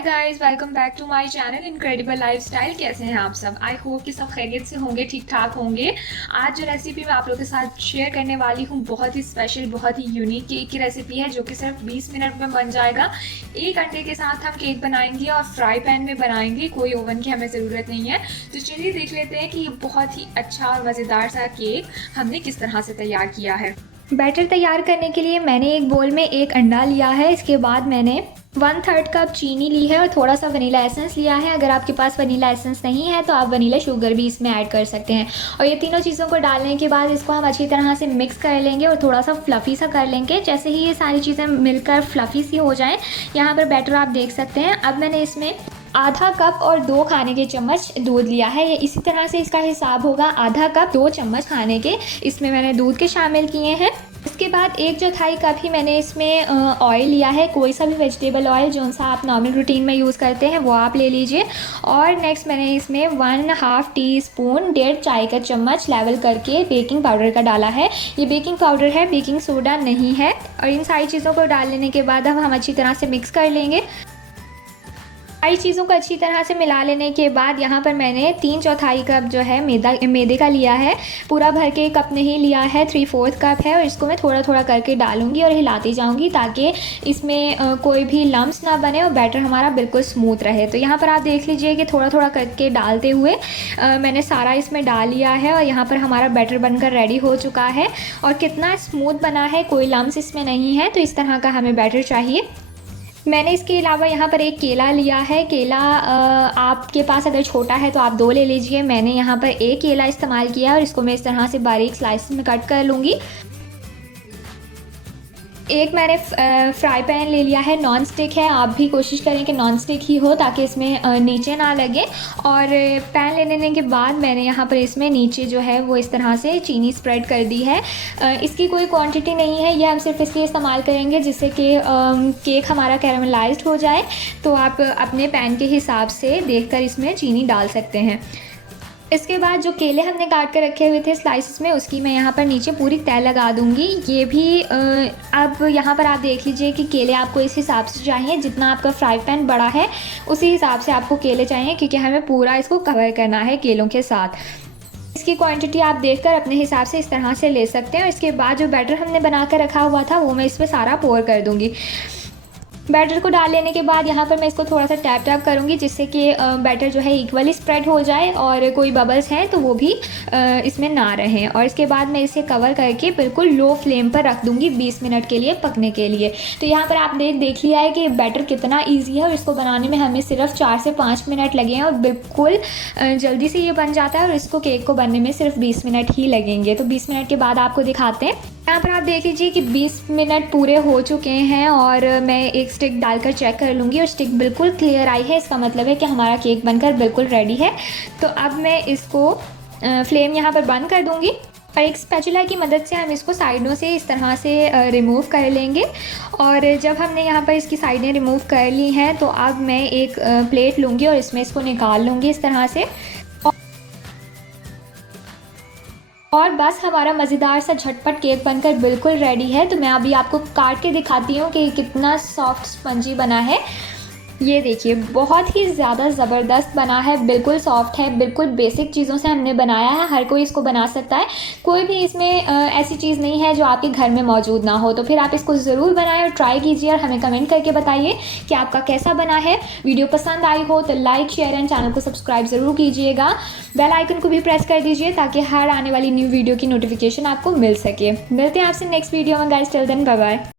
Hi guys, welcome back to my channel incredible lifestyle. कैसे हैं आप सब? आई होप कि सब खैरियत से होंगे, ठीक ठाक होंगे। आज जो रेसिपी मैं आप लोगों के साथ शेयर करने वाली हूँ बहुत ही स्पेशल, बहुत ही यूनिक केक की रेसिपी है जो कि सिर्फ 20 मिनट में बन जाएगा। एक अंडे के साथ हम केक बनाएंगे और फ्राई पैन में बनाएंगे, कोई ओवन की हमें ज़रूरत नहीं है। तो चलिए देख लेते हैं कि ये बहुत ही अच्छा और मज़ेदार सा केक हमने किस तरह से तैयार किया है। बैटर तैयार करने के लिए मैंने एक बोल में एक अंडा लिया है। इसके बाद मैंने 1/3 कप चीनी ली है और थोड़ा सा वनीला एसेंस लिया है। अगर आपके पास वनीला एसेंस नहीं है तो आप वनीला शुगर भी इसमें ऐड कर सकते हैं। और ये तीनों चीज़ों को डालने के बाद इसको हम अच्छी तरह से मिक्स कर लेंगे और थोड़ा सा फ्लफ़ी सा कर लेंगे। जैसे ही ये सारी चीज़ें मिलकर फ्लफ़ी सी हो जाएं, यहाँ पर बैटर आप देख सकते हैं। अब मैंने इसमें आधा कप और 2 खाने के चम्मच दूध लिया है। ये इसी तरह से इसका हिसाब होगा, आधा कप 2 चम्मच खाने के इसमें मैंने दूध के शामिल किए हैं। इसके बाद 1/4 कप ही मैंने इसमें ऑयल लिया है। कोई सा भी वेजिटेबल ऑयल जो सा आप नॉर्मल रूटीन में यूज़ करते हैं वो आप ले लीजिए। और नेक्स्ट मैंने इसमें 1/2 टीस्पून 1.5 चाय का चम्मच लेवल करके बेकिंग पाउडर का डाला है। ये बेकिंग पाउडर है, बेकिंग सोडा नहीं है। और इन सारी चीज़ों को डाल लेने के बाद अब हम अच्छी तरह से मिक्स कर लेंगे। सारी चीज़ों को अच्छी तरह से मिला लेने के बाद यहाँ पर मैंने 3/4 कप जो है मैदे का लिया है। पूरा भर के कप नहीं लिया है, 3/4 कप है। और इसको मैं थोड़ा थोड़ा करके डालूंगी और हिलाती जाऊंगी ताकि इसमें कोई भी लम्स ना बने और बैटर हमारा बिल्कुल स्मूथ रहे। तो यहाँ पर आप देख लीजिए कि थोड़ा थोड़ा करके डालते हुए मैंने सारा इसमें डाल लिया है और यहाँ पर हमारा बैटर बनकर रेडी हो चुका है। और कितना स्मूथ बना है, कोई लम्स इसमें नहीं है। तो इस तरह का हमें बैटर चाहिए। मैंने इसके अलावा यहाँ पर एक केला लिया है। केला आपके पास अगर छोटा है तो आप 2 ले लीजिए। मैंने यहाँ पर एक केला इस्तेमाल किया और इसको मैं इस तरह से बारीक स्लाइस में कट कर लूँगी। एक मैंने फ्राई पैन ले लिया है, नॉन स्टिक है। आप भी कोशिश करें कि नॉन स्टिक ही हो ताकि इसमें नीचे ना लगे। और पैन ले लेने के बाद मैंने यहाँ पर इसमें नीचे जो है वो इस तरह से चीनी स्प्रेड कर दी है। इसकी कोई क्वांटिटी नहीं है, ये हम सिर्फ इसलिए इस्तेमाल करेंगे जिससे कि केक हमारा कैरामलाइज्ड हो जाए। तो आप अपने पैन के हिसाब से देखकर इसमें चीनी डाल सकते हैं। इसके बाद जो केले हमने काट कर रखे हुए थे स्लाइसिस में, उसकी मैं यहाँ पर नीचे पूरी तह लगा दूँगी। ये भी अब यहाँ पर आप देख लीजिए कि केले आपको इस हिसाब से चाहिए, जितना आपका फ्राई पैन बड़ा है उसी हिसाब से आपको केले चाहिए, क्योंकि हमें पूरा इसको कवर करना है केलों के साथ। इसकी क्वांटिटी आप देखकर अपने हिसाब से इस तरह से ले सकते हैं। और इसके बाद जो बैटर हमने बना कर रखा हुआ था वो मैं इसमें सारा पोर कर दूँगी। बैटर को डाल लेने के बाद यहाँ पर मैं इसको थोड़ा सा टैप टैप करूँगी जिससे कि बैटर जो है इक्वली स्प्रेड हो जाए और कोई बबल्स हैं तो वो भी इसमें ना रहें। और इसके बाद मैं इसे कवर करके बिल्कुल लो फ्लेम पर रख दूँगी 20 मिनट के लिए पकने के लिए। तो यहाँ पर आपने देख लिया है कि बैटर कितना ईजी है और इसको बनाने में हमें सिर्फ 4 से 5 मिनट लगे हैं और बिल्कुल जल्दी से ये बन जाता है। और इसको केक को बनने में सिर्फ 20 मिनट ही लगेंगे। तो 20 मिनट के बाद आपको दिखाते हैं। यहाँ पर आप देख लीजिए कि 20 मिनट पूरे हो चुके हैं और मैं एक स्टिक डालकर चेक कर लूँगी और स्टिक बिल्कुल क्लियर आई है। इसका मतलब है कि हमारा केक बनकर बिल्कुल रेडी है। तो अब मैं इसको फ्लेम यहाँ पर बंद कर दूँगी और एक स्पैचुला की मदद से हम इसको साइडों से इस तरह से रिमूव कर लेंगे। और जब हमने यहाँ पर इसकी साइडें रिमूव कर ली हैं तो अब मैं एक प्लेट लूँगी और इसमें इसको निकाल लूँगी इस तरह से। और बस हमारा मज़ेदार सा झटपट केक बनकर बिल्कुल रेडी है। तो मैं अभी आपको काट के दिखाती हूँ कि कितना सॉफ्ट स्पंजी बना है। ये देखिए, बहुत ही ज़्यादा ज़बरदस्त बना है, बिल्कुल सॉफ्ट है, बिल्कुल बेसिक चीज़ों से हमने बनाया है। हर कोई इसको बना सकता है, कोई भी इसमें ऐसी चीज़ नहीं है जो आपके घर में मौजूद ना हो। तो फिर आप इसको ज़रूर बनाएं और ट्राई कीजिए और हमें कमेंट करके बताइए कि आपका कैसा बना है। वीडियो पसंद आई हो तो लाइक, शेयर एंड चैनल को सब्सक्राइब ज़रूर कीजिएगा। बेल आइकन को भी प्रेस कर दीजिए ताकि हर आने वाली न्यू वीडियो की नोटिफिकेशन आपको मिल सके। मिलते हैं आपसे नेक्स्ट वीडियो में guys, till then bye bye.